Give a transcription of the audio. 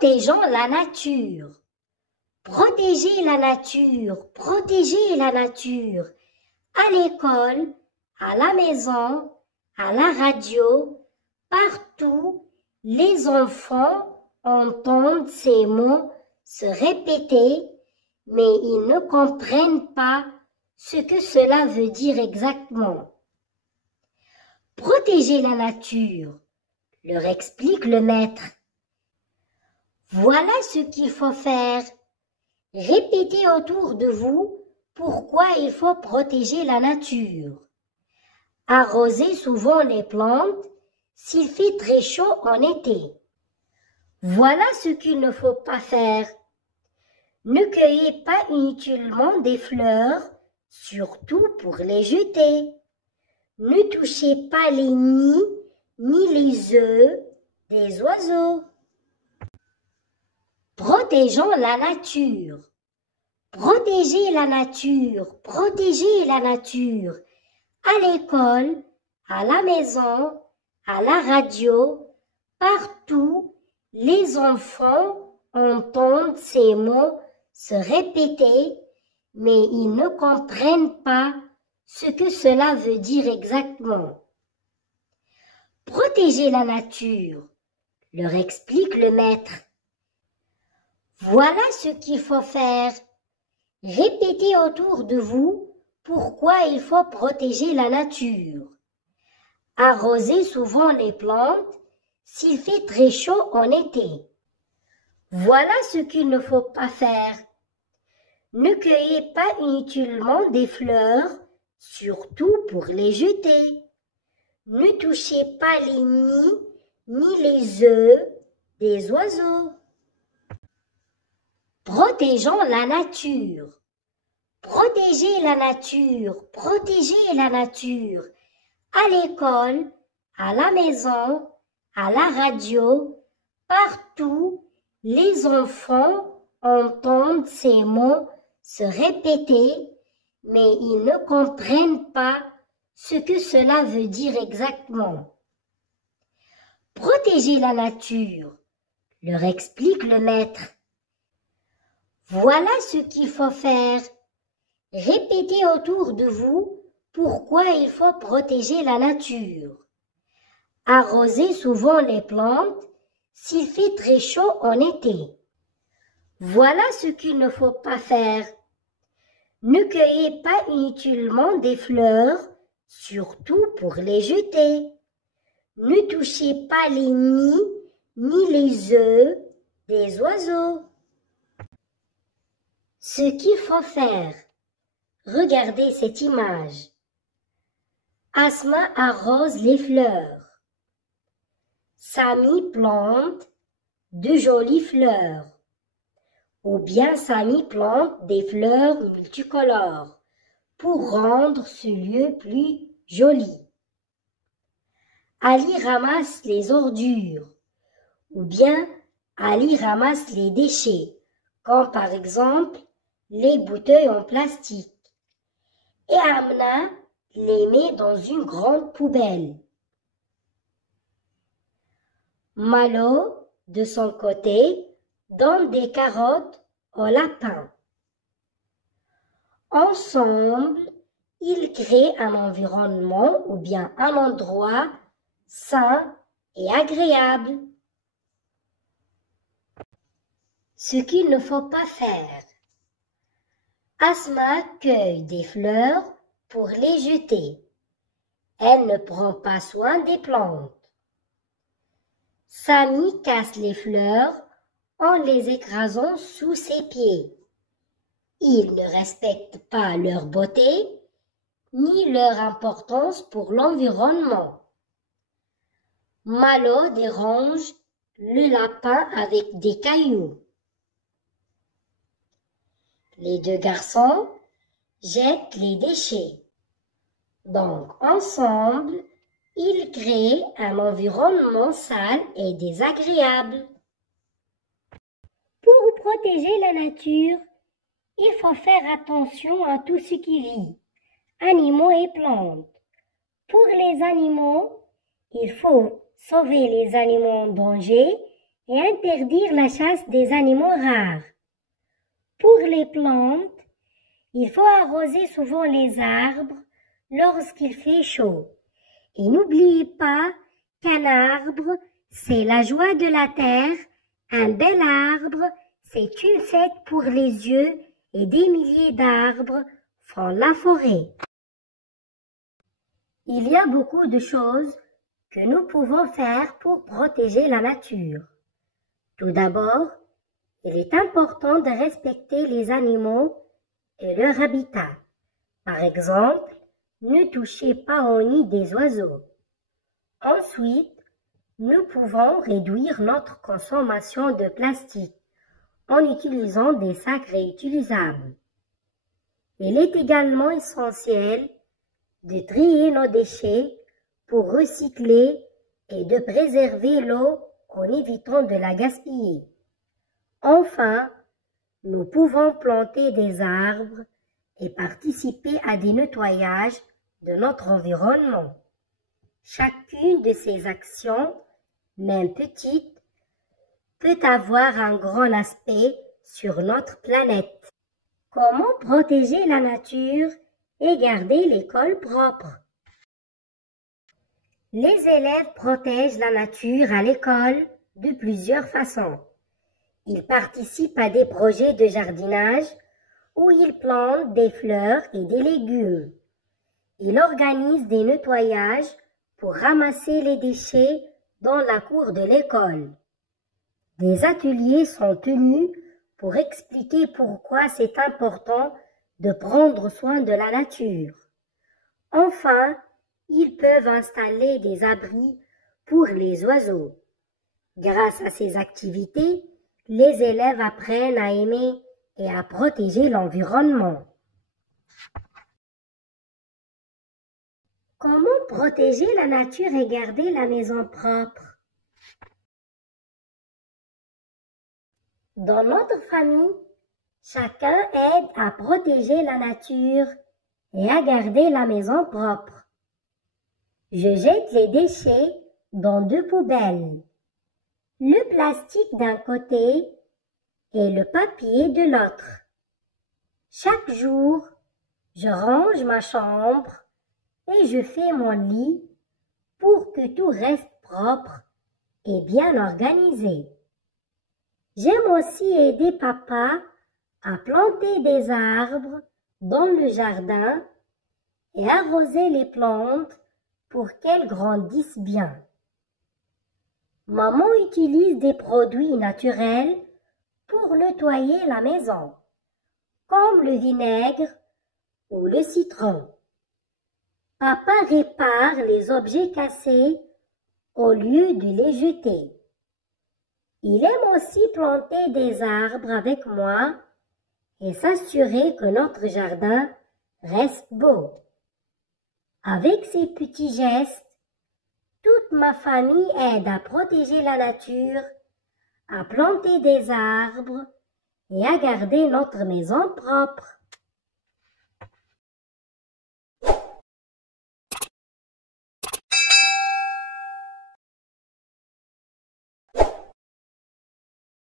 Protégeons la nature. Protéger la nature, protéger la nature. À l'école, à la maison, à la radio, partout, les enfants entendent ces mots se répéter, mais ils ne comprennent pas ce que cela veut dire exactement. Protéger la nature, leur explique le maître. Voilà ce qu'il faut faire. Répétez autour de vous pourquoi il faut protéger la nature. Arrosez souvent les plantes s'il fait très chaud en été. Voilà ce qu'il ne faut pas faire. Ne cueillez pas inutilement des fleurs, surtout pour les jeter. Ne touchez pas les nids ni les œufs des oiseaux. Protégeons la nature. Protégez la nature, protégez la nature. À l'école, à la maison, à la radio, partout, les enfants entendent ces mots se répéter, mais ils ne comprennent pas ce que cela veut dire exactement. Protéger la nature, leur explique le maître. Voilà ce qu'il faut faire. Répétez autour de vous pourquoi il faut protéger la nature. Arrosez souvent les plantes s'il fait très chaud en été. Voilà ce qu'il ne faut pas faire. Ne cueillez pas inutilement des fleurs, surtout pour les jeter. Ne touchez pas les nids ni les œufs des oiseaux. Protégeons la nature. Protégez la nature, protégez la nature. À l'école, à la maison, à la radio, partout, les enfants entendent ces mots se répéter, mais ils ne comprennent pas ce que cela veut dire exactement. Protéger la nature, leur explique le maître. Voilà ce qu'il faut faire. Répétez autour de vous pourquoi il faut protéger la nature. Arrosez souvent les plantes s'il fait très chaud en été. Voilà ce qu'il ne faut pas faire. Ne cueillez pas inutilement des fleurs, surtout pour les jeter. Ne touchez pas les nids ni les œufs des oiseaux. Ce qu'il faut faire. Regardez cette image. Asma arrose les fleurs. Sami plante de jolies fleurs. Ou bien Sami plante des fleurs multicolores pour rendre ce lieu plus joli. Ali ramasse les ordures. Ou bien Ali ramasse les déchets, comme par exemple les bouteilles en plastique. Et Amna les met dans une grande poubelle. Malo, de son côté, donne des carottes au lapin. Ensemble, ils créent un environnement ou bien un endroit sain et agréable. Ce qu'il ne faut pas faire. Asma cueille des fleurs pour les jeter. Elle ne prend pas soin des plantes. Sami casse les fleurs en les écrasant sous ses pieds. Il ne respecte pas leur beauté ni leur importance pour l'environnement. Malo dérange le lapin avec des cailloux. Les deux garçons jettent les déchets. Donc, ensemble, ils créent un environnement sale et désagréable. Pour protéger la nature, il faut faire attention à tout ce qui vit, animaux et plantes. Pour les animaux, il faut sauver les animaux en danger et interdire la chasse des animaux rares. Pour les plantes, il faut arroser souvent les arbres lorsqu'il fait chaud. Et n'oubliez pas qu'un arbre, c'est la joie de la terre. Un bel arbre, c'est une fête pour les yeux et des milliers d'arbres font la forêt. Il y a beaucoup de choses que nous pouvons faire pour protéger la nature. Tout d'abord, il est important de respecter les animaux et leur habitat. Par exemple, ne touchez pas au nid des oiseaux. Ensuite, nous pouvons réduire notre consommation de plastique en utilisant des sacs réutilisables. Il est également essentiel de trier nos déchets pour recycler et de préserver l'eau en évitant de la gaspiller. Enfin, nous pouvons planter des arbres et participer à des nettoyages de notre environnement. Chacune de ces actions, même petite, peut avoir un grand aspect sur notre planète. Comment protéger la nature et garder l'école propre? Les élèves protègent la nature à l'école de plusieurs façons. Ils participent à des projets de jardinage où ils plantent des fleurs et des légumes. Ils organisent des nettoyages pour ramasser les déchets dans la cour de l'école. Des ateliers sont tenus pour expliquer pourquoi c'est important de prendre soin de la nature. Enfin, ils peuvent installer des abris pour les oiseaux. Grâce à ces activités, les élèves apprennent à aimer et à protéger l'environnement. Comment protéger la nature et garder la maison propre? Dans notre famille, chacun aide à protéger la nature et à garder la maison propre. Je jette les déchets dans 2 poubelles. Le plastique d'un côté et le papier de l'autre. Chaque jour, je range ma chambre et je fais mon lit pour que tout reste propre et bien organisé. J'aime aussi aider papa à planter des arbres dans le jardin et arroser les plantes pour qu'elles grandissent bien. Maman utilise des produits naturels pour nettoyer la maison, comme le vinaigre ou le citron. Papa répare les objets cassés au lieu de les jeter. Il aime aussi planter des arbres avec moi et s'assurer que notre jardin reste beau. Avec ces petits gestes, toute ma famille aide à protéger la nature, à planter des arbres et à garder notre maison propre.